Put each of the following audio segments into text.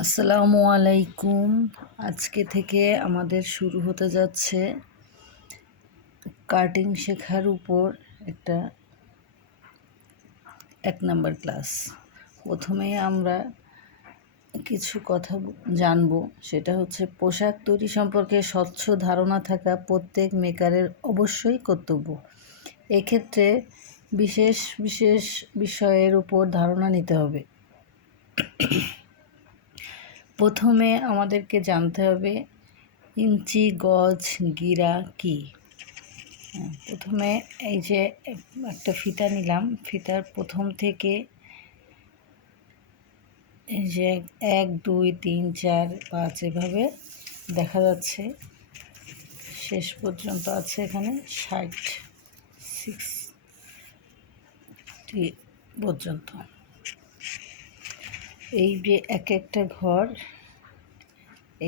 আসসালামু আলাইকুম। আজকে থেকে আমাদের শুরু হতে যাচ্ছে কাটিং শেখার উপর একটা এক নাম্বার ক্লাস। প্রথমে আমরা কিছু কথা জানব, সেটা হচ্ছে পোশাক তৈরি সম্পর্কে স্বচ্ছ ধারণা থাকা প্রত্যেক মেকারের অবশ্যই কর্তব্য। এক্ষেত্রে বিশেষ বিশেষ বিষয়ের উপর ধারণা নিতে হবে। প্রথমে আমাদেরকে জানতে হবে ইঞ্চি গজ গিরা কি? হ্যাঁ, প্রথমে এই যে একটা ফিতা নিলাম ফিতার প্রথম থেকে এই যে এক দুই তিন চার পাঁচ এভাবে দেখা যাচ্ছে। শেষ পর্যন্ত আছে এখানে ষাট সিক্স পর্যন্ত। এই যে এক একটা ঘর,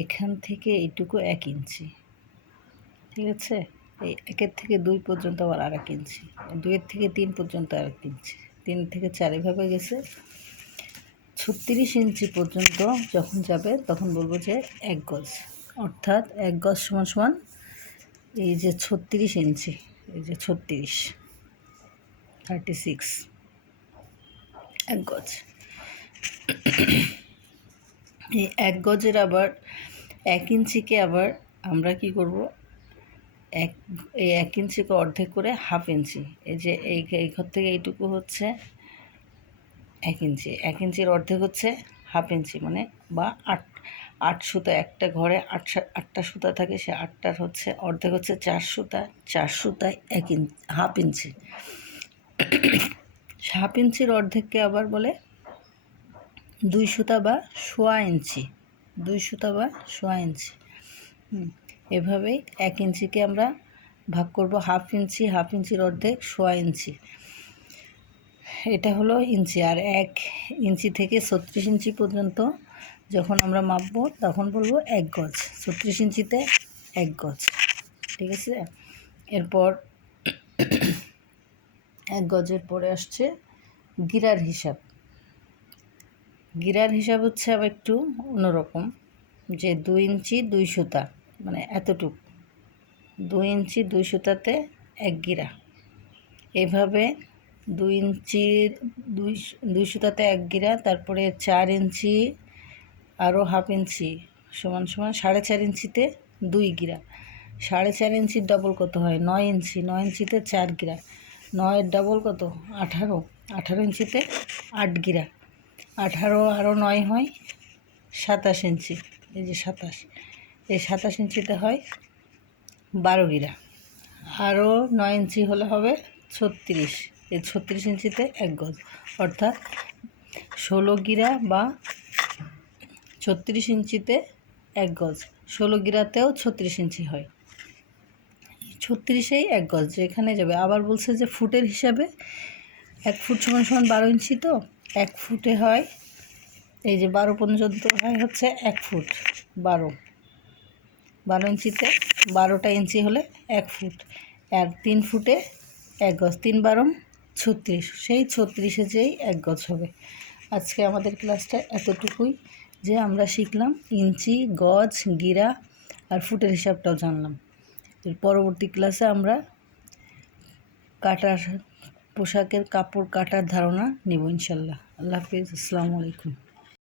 এখান থেকে এইটুকু এক ইঞ্চি, ঠিক আছে? এই একের থেকে দুই পর্যন্ত আবার আর এক ইঞ্চি দুইয়ের থেকে তিন পর্যন্ত আর এক ইঞ্চি, তিন থেকে চার এভাবে গেছে। ছত্রিশ ইঞ্চি পর্যন্ত যখন যাবে, তখন বলব যে এক গজ, অর্থাৎ এক গজ সমান সমান এই যে ছত্রিশ ইঞ্চি, এই যে ছত্রিশ থার্টি সিক্স এক গজ। এই এক গজের আবার এক ইঞ্চিকে আবার আমরা কি করব? এক, এই এক ইঞ্চিকে অর্ধেক করে হাফ ইঞ্চি। এই যে এই এই ঘর থেকে এইটুকু হচ্ছে এক ইঞ্চি। এক ইঞ্চির অর্ধেক হচ্ছে হাফ ইঞ্চি মানে বা আট আট সুতা। একটা ঘরে আট আটটা সুতা থাকে, সে আটটার হচ্ছে, অর্ধেক হচ্ছে চার সুতা। চার সুতায় এক ইঞ্চি হাফ ইঞ্চি। হাফ ইঞ্চির অর্ধেককে আবার বলে দুই সুতা বা সোয়া ইঞ্চি, দুই সুতা বা সোয়া ইঞ্চি। এভাবেই এক ইঞ্চিকে আমরা ভাগ করব হাফ ইঞ্চি, হাফ ইঞ্চির অর্ধেক সোয়া ইঞ্চি। এটা হলো ইঞ্চি, আর এক ইঞ্চি থেকে ছত্রিশ ইঞ্চি পর্যন্ত যখন আমরা মাপবো তখন বলব এক গজ, ছত্রিশ ইঞ্চিতে এক গজ, ঠিক আছে? এরপর এক গজের পরে আসছে গিরার হিসাব। গিরার হিসাব হচ্ছে আবার একটু অন্যরকম, যে দুই ইঞ্চি দুই সুতা মানে এতটুকু। দুই ইঞ্চি দুই সুতাতে এক গিরা। এভাবে দুই ইঞ্চি দুই দুই সুতাতে এক গিরা, তারপরে চার ইঞ্চি আরও হাফ ইঞ্চি সমান সমান সাড়ে চার ইঞ্চিতে দুই গিরা। সাড়ে চার ইঞ্চির ডবল কত হয়? নয় ইঞ্চি। নয় ইঞ্চিতে চার গিরা। নয়ের ডবল কত? আঠারো। আঠারো ইঞ্চিতে আট গিরা। আঠারো আরও নয় হয় সাতাশ ইঞ্চি, এই যে সাতাশ। এই সাতাশ ইঞ্চিতে হয় বারো গিরা। আরও নয় ইঞ্চি হলে হবে ছত্রিশ। এই ছত্রিশ ইঞ্চিতে এক গজ। অর্থাৎ ষোলো গিরা বা ছত্রিশ ইঞ্চিতে এক গজ। ষোলো গিরাতেও ছত্রিশ ইঞ্চি হয়। ছত্রিশেই এক গজ, যেখানে যাবে। আবার বলছে যে ফুটের হিসাবে এক ফুট সমান সমান বারো ইঞ্চি তো? এক ফুটে হয়। এই যে বারো পর্যন্ত হয় হচ্ছে এক ফুট, বারো। বারো ইঞ্চিতে বারোটা ইঞ্চি হলে এক ফুট। আর তিন ফুটে এক গজ, তিন বারো ছত্রিশ। সেই ছত্রিশে যেই এক গজ হবে। আজকে আমাদের ক্লাসটা এতটুকুই যে আমরা শিখলাম ইঞ্চি, গজ, গিরা আর ফুটের হিসাবটাও জানলাম। পরবর্তী ক্লাসে আমরা কাটার পোশাকের কাপড় কাটার ধারণা নেব ইনশাল্লাহ। আল্লাহ হাফিজ আসসালামু আলাইকুম।